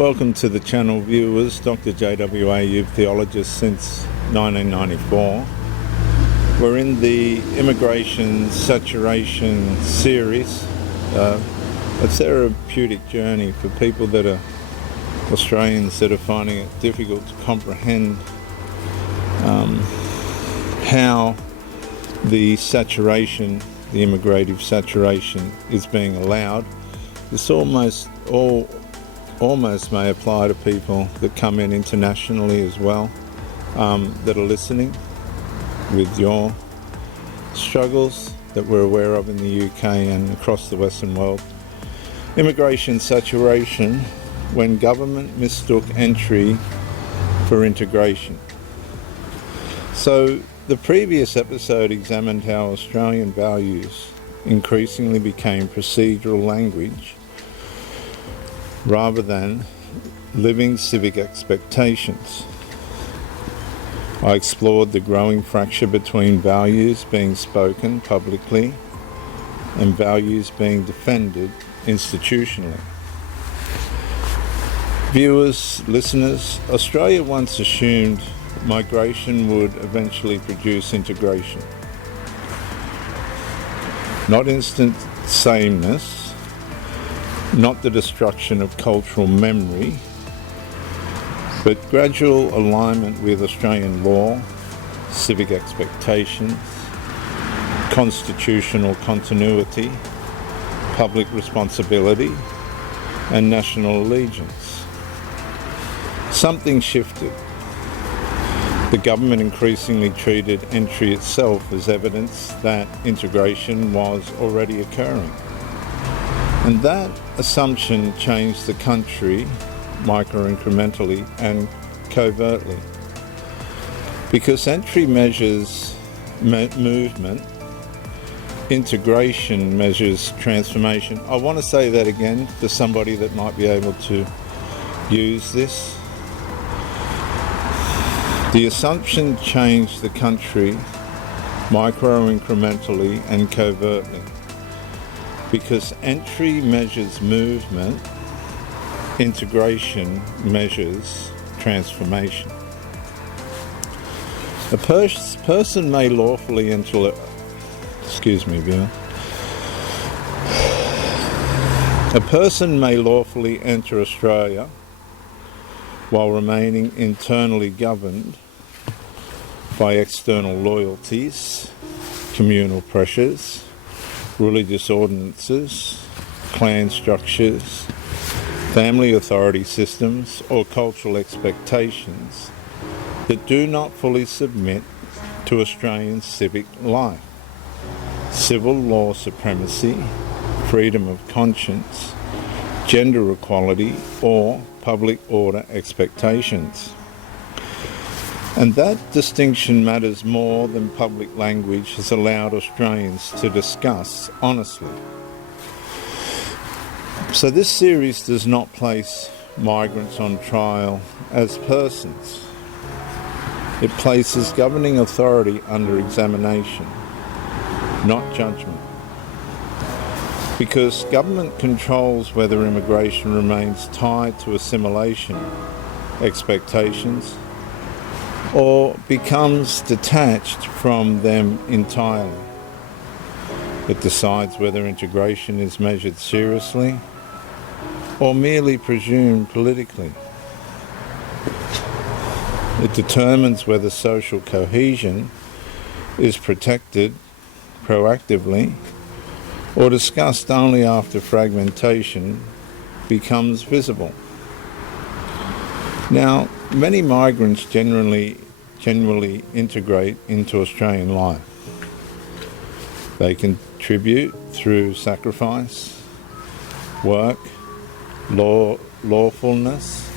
Welcome to the channel, viewers. Dr. JWA, youth theologist since 1994. We're in the immigration saturation series, a therapeutic journey for people that are Australians that are finding it difficult to comprehend how the saturation, the immigrative saturation, is being allowed. This almost may apply to people that come in internationally as well, that are listening with your struggles that we're aware of in the UK and across the Western world. Immigration saturation when government mistook entry for integration. So the previous episode examined how Australian values increasingly became procedural language rather than living civic expectations. I explored the growing fracture between values being spoken publicly and values being defended institutionally. Viewers, listeners, Australia once assumed migration would eventually produce integration. Not instant sameness, not the destruction of cultural memory, but gradual alignment with Australian law, civic expectations, constitutional continuity, public responsibility, and national allegiance. Something shifted. The government increasingly treated entry itself as evidence that integration was already occurring. And that assumption changed the country micro-incrementally and covertly. Because entry measures movement, integration measures transformation. I want to say that again for somebody that might be able to use this. The assumption changed the country micro-incrementally and covertly. Because entry measures movement, integration measures transformation. A person may lawfully enter. A person may lawfully enter Australia while remaining internally governed by external loyalties, communal pressures, religious ordinances, clan structures, family authority systems, or cultural expectations that do not fully submit to Australian civic life, civil law supremacy, freedom of conscience, gender equality, or public order expectations. And that distinction matters more than public language has allowed Australians to discuss honestly. So this series does not place migrants on trial as persons. It places governing authority under examination, not judgment. Because government controls whether immigration remains tied to assimilation expectations or becomes detached from them entirely. It decides whether integration is measured seriously or merely presumed politically. It determines whether social cohesion is protected proactively or discussed only after fragmentation becomes visible. Now, many migrants genuinely integrate into Australian life. They contribute through sacrifice, work, lawfulness,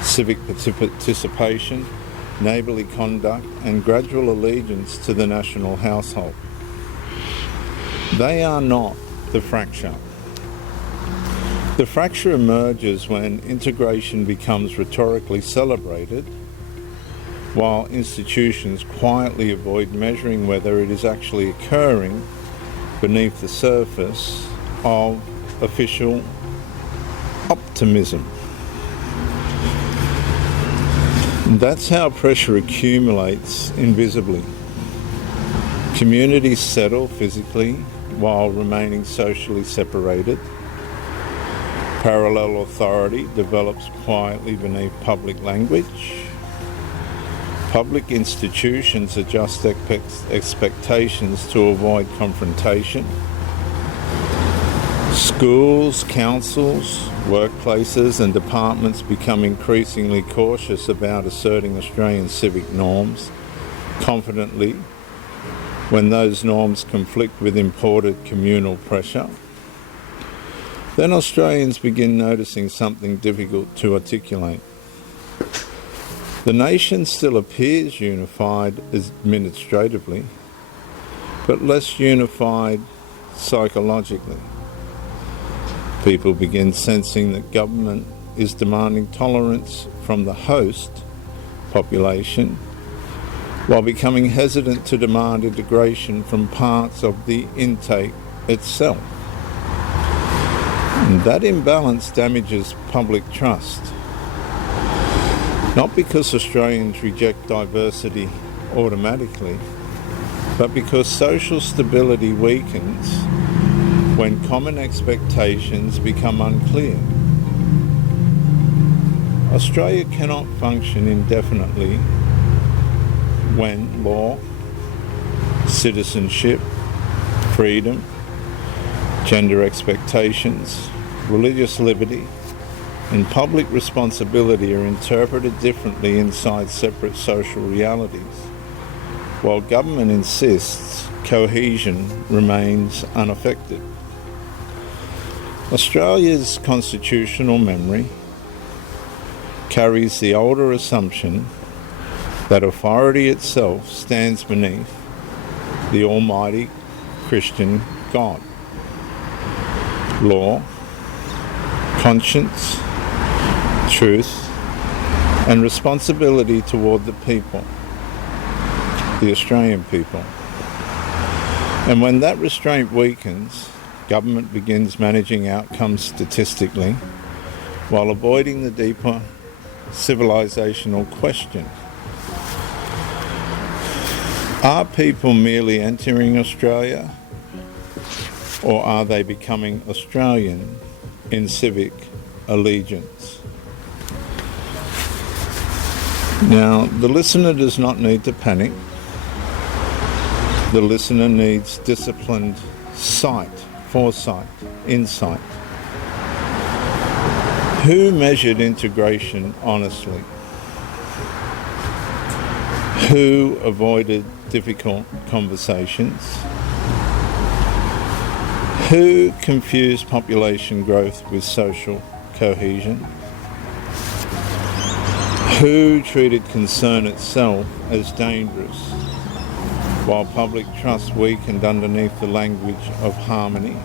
civic participation, neighbourly conduct, and gradual allegiance to the national household. They are not the fracture. The fracture emerges when integration becomes rhetorically celebrated, while institutions quietly avoid measuring whether it is actually occurring beneath the surface of official optimism. And that's how pressure accumulates invisibly. Communities settle physically while remaining socially separated. Parallel authority develops quietly beneath public language. Public institutions adjust expectations to avoid confrontation. Schools, councils, workplaces and departments become increasingly cautious about asserting Australian civic norms confidently when those norms conflict with imported communal pressure. Then Australians begin noticing something difficult to articulate. The nation still appears unified administratively, but less unified psychologically. People begin sensing that government is demanding tolerance from the host population while becoming hesitant to demand integration from parts of the intake itself. And that imbalance damages public trust, not because Australians reject diversity automatically, but because social stability weakens when common expectations become unclear. Australia cannot function indefinitely when law, citizenship, freedom, gender expectations, religious liberty, and public responsibility are interpreted differently inside separate social realities, while government insists cohesion remains unaffected. Australia's constitutional memory carries the older assumption that authority itself stands beneath the almighty Christian God. Law, conscience, truth, and responsibility toward the people, the Australian people. And when that restraint weakens, government begins managing outcomes statistically while avoiding the deeper civilizational question. Are people merely entering Australia, or are they becoming Australian in civic allegiance? Now, the listener does not need to panic. The listener needs disciplined sight, foresight, insight. Who measured integration honestly? Who avoided difficult conversations? Who confused population growth with social cohesion? Who treated concern itself as dangerous, while public trust weakened underneath the language of harmony?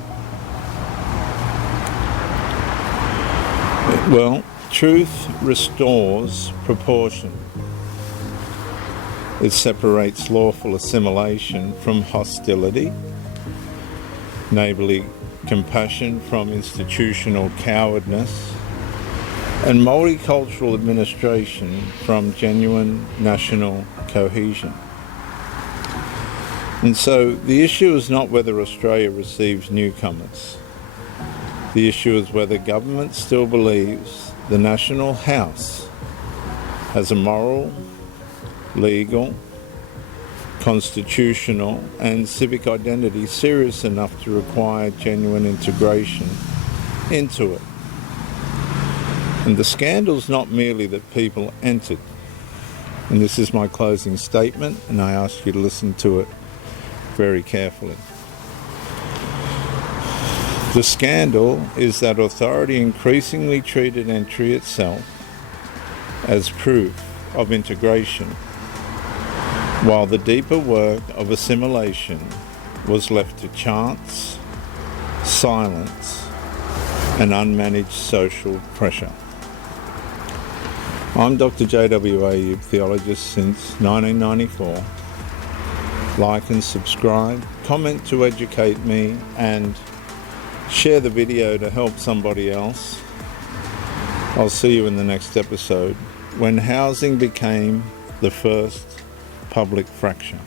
Well, truth restores proportion. It separates lawful assimilation from hostility, neighbourly compassion from institutional cowardness, and multicultural administration from genuine national cohesion. And so the issue is not whether Australia receives newcomers. The issue is whether government still believes the National House has a moral, legal, constitutional and civic identity serious enough to require genuine integration into it. And the scandal's not merely that people entered, and this is my closing statement, and I ask you to listen to it very carefully. The scandal is that authority increasingly treated entry itself as proof of integration, while the deeper work of assimilation was left to chance, silence, and unmanaged social pressure. I'm Dr. J.W. Ayub, theologist since 1994. Like and subscribe, comment to educate me, and share the video to help somebody else. I'll see you in the next episode. when housing became the first public fraction.